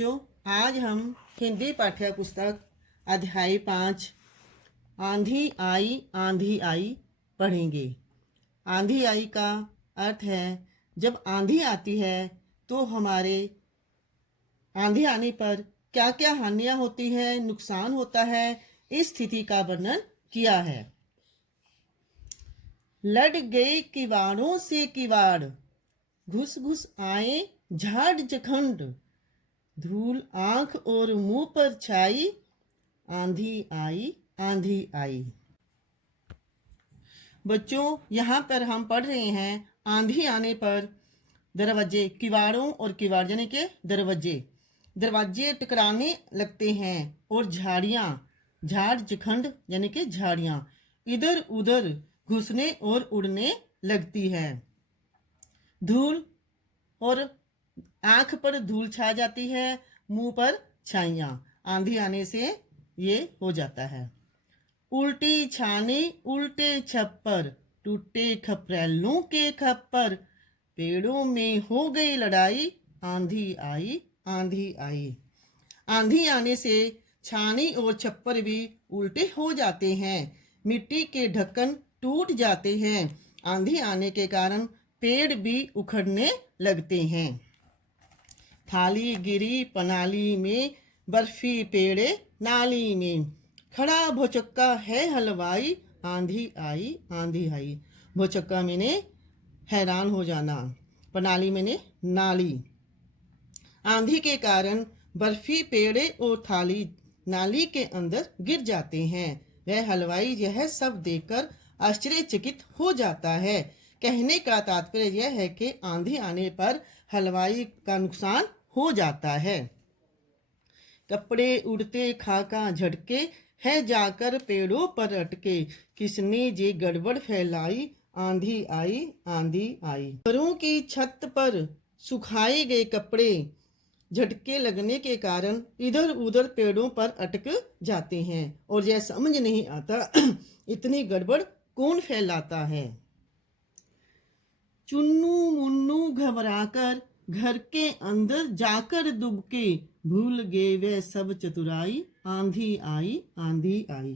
बच्चों, आज हम हिंदी पाठ्य पुस्तक अध्याय 5 आंधी आई पढ़ेंगे। आंधी आई का अर्थ है जब आंधी आती है तो हमारे आंधी आने पर क्या क्या हानियां होती है, नुकसान होता है, इस स्थिति का वर्णन किया है। लड़ गए किवाड़ों से किवाड़, घुस घुस आए झाड़ जखंड, धूल आंख और मुंह पर छाई, आंधी आई आंधी आई। बच्चों, यहाँ पर हम पढ़ रहे हैं आंधी आने पर दरवाजे, किवाड़ों और किवाड़ यानी के दरवाजे टकराने लगते हैं और झाड़ जखंड यानी के झाड़ियाँ इधर उधर घुसने और उड़ने लगती है। धूल और आंख पर धूल छा जाती है, मुंह पर छाइयाँ। आंधी आने से ये हो जाता है। उल्टी छानी उल्टे छप्पर, टूटे खपरेलों के खप्पर, पेड़ों में हो गई लड़ाई, आंधी आई आंधी आई। आंधी आने से छानी और छप्पर भी उल्टे हो जाते हैं, मिट्टी के ढक्कन टूट जाते हैं। आंधी आने के कारण पेड़ भी उखड़ने लगते हैं। थाली गिरी पनाली में, बर्फी पेड़े नाली में, खड़ा भौचक्का है हलवाई, आंधी आई आंधी आई। भौचक्का मैंने हैरान हो जाना, पनाली मैंने नाली। आंधी के कारण बर्फी पेड़े और थाली नाली के अंदर गिर जाते हैं। वह हलवाई यह सब देखकर आश्चर्यचकित हो जाता है। कहने का तात्पर्य यह है कि आंधी आने पर हलवाई का नुकसान हो जाता है। कपड़े उड़ते खाका झटके, है जाकर पेड़ों पर अटके, किसने जे गड़बड़ फैलाई, आंधी आई आंधी आई। घरों की छत पर सुखाए गए कपड़े झटके लगने के कारण इधर उधर पेड़ों पर अटक जाते हैं और यह समझ नहीं आता इतनी गड़बड़ कौन फैलाता है। चुन्नू मुन्नू घबराकर घर के अंदर जाकर दुबके, भूल गए वे सब चतुराई, आंधी आई आंधी आई।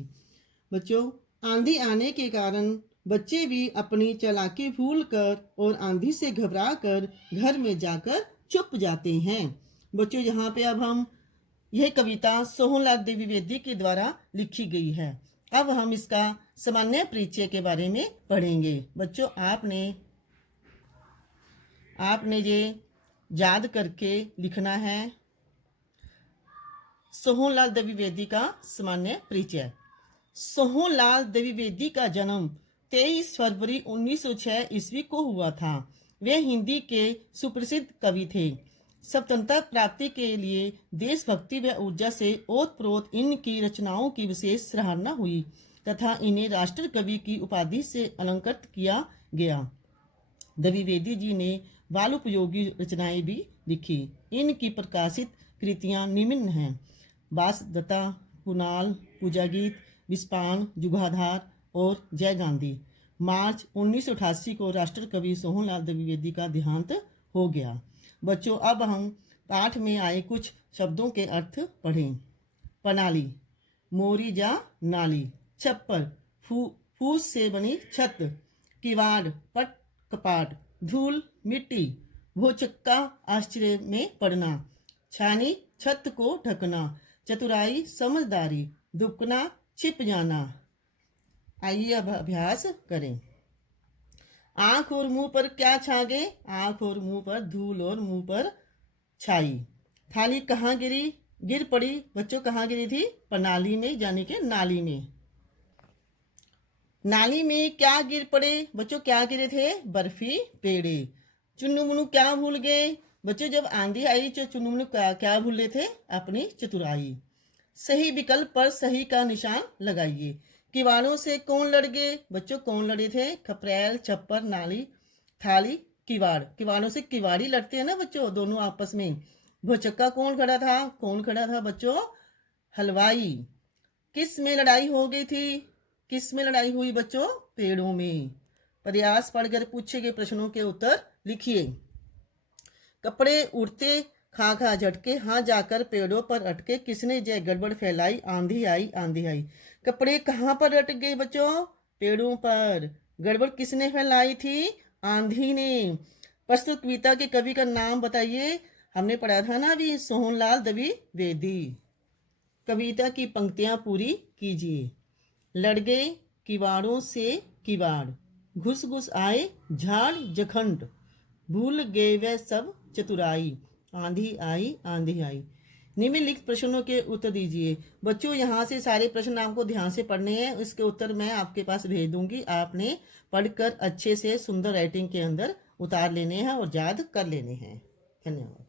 बच्चों, आंधी आने के कारण बच्चे भी अपनी चालाकी भूल कर और आंधी से घबरा कर घर में जाकर चुप जाते हैं। बच्चों, यहाँ पे अब हम यह कविता सोहनलाल द्विवेदी के द्वारा लिखी गई है। अब हम इसका सामान्य परिचय के बारे में पढ़ेंगे। बच्चों, आपने ये याद करके लिखना है। सोहनलाल द्विवेदी का सामान्य परिचय। सोहनलाल द्विवेदी का जन्म 23 फरवरी 1906 ईस्वी को हुआ था। वे हिंदी के सुप्रसिद्ध कवि थे। स्वतंत्रता प्राप्ति के लिए देशभक्ति व ऊर्जा से ओतप्रोत इनकी रचनाओं की विशेष सराहना हुई तथा इन्हें राष्ट्र कवि की उपाधि से अलंकृत किया गया। द्विवेदी जी ने बालोपयोगी रचनाएं भी लिखी। इनकी प्रकाशित कृतियां निम्न हैं: बासदत्ता, कुणाल, पूजा गीत, विस्पान, जुगाधार और जय गांधी। मार्च 1988 को राष्ट्र कवि सोहनलाल द्विवेदी का देहांत हो गया। बच्चों, अब हम पाठ में आए कुछ शब्दों के अर्थ पढ़ें। पनाली, मोरी जा नाली। छप्पर, फूस से बनी छत। किवाड़, पट कपाट। धूल, मिट्टी। भौचक्का, आश्चर्य में पड़ना। छानी, छत को ढकना। चतुराई, समझदारी। दुबकना, छिप जाना। आइए अब अभ्यास करें। आंख और मुंह पर क्या छा गए? आंख और मुंह पर धूल और मुंह पर छाई। थाली कहाँ गिरी? गिर पड़ी। बच्चों, कहाँ गिरी थी? पनाली में यानी के नाली में। नाली में क्या गिर पड़े? बच्चों, क्या गिरे थे? बर्फी पेड़े। चुन्नू मुन्नू क्या भूल गए? बच्चों, जब आंधी आई तो चुन्नू मुन्नू क्या भूल रहे थे? अपनी चतुराई। सही विकल्प पर सही का निशान लगाइए। किवाड़ों से कौन लड़ गए? बच्चों, कौन लड़े थे? खपरेल, छप्पर, नाली, थाली, किवाड़। किवाड़ों से किवाड़ी लड़ते हैं ना बच्चों, दोनों आपस में। भौचक्का कौन खड़ा था? कौन खड़ा था बच्चों? हलवाई। किस में लड़ाई हो गई थी? किस में लड़ाई हुई बच्चों? पेड़ों में। प्रयास पढ़कर पूछे गए प्रश्नों के उत्तर लिखिए। कपड़े उड़ते खा खा झटके, हाँ जाकर पेड़ों पर अटके, किसने जय गड़बड़ फैलाई, आंधी आई आंधी आई। कपड़े कहाँ पर अटक गए बच्चों? पेड़ों पर। गड़बड़ किसने फैलाई थी? आंधी ने। प्रस्तुत कविता के कवि का नाम बताइए। हमने पढ़ा था ना अभी, सोहनलाल द्विवेदी। कविता की पंक्तियां पूरी कीजिए। लड़ गए किवाड़ों से किवाड़, घुस घुस आए झाड़ जखंड, भूल गए वे सब चतुराई, आंधी आई आंधी आई। निम्नलिखित प्रश्नों के उत्तर दीजिए। बच्चों यहाँ से सारे प्रश्न आपको ध्यान से पढ़ने हैं, इसके उत्तर मैं आपके पास भेज दूंगी। आपने पढ़कर अच्छे से सुंदर राइटिंग के अंदर उतार लेने हैं और याद कर लेने हैं। धन्यवाद।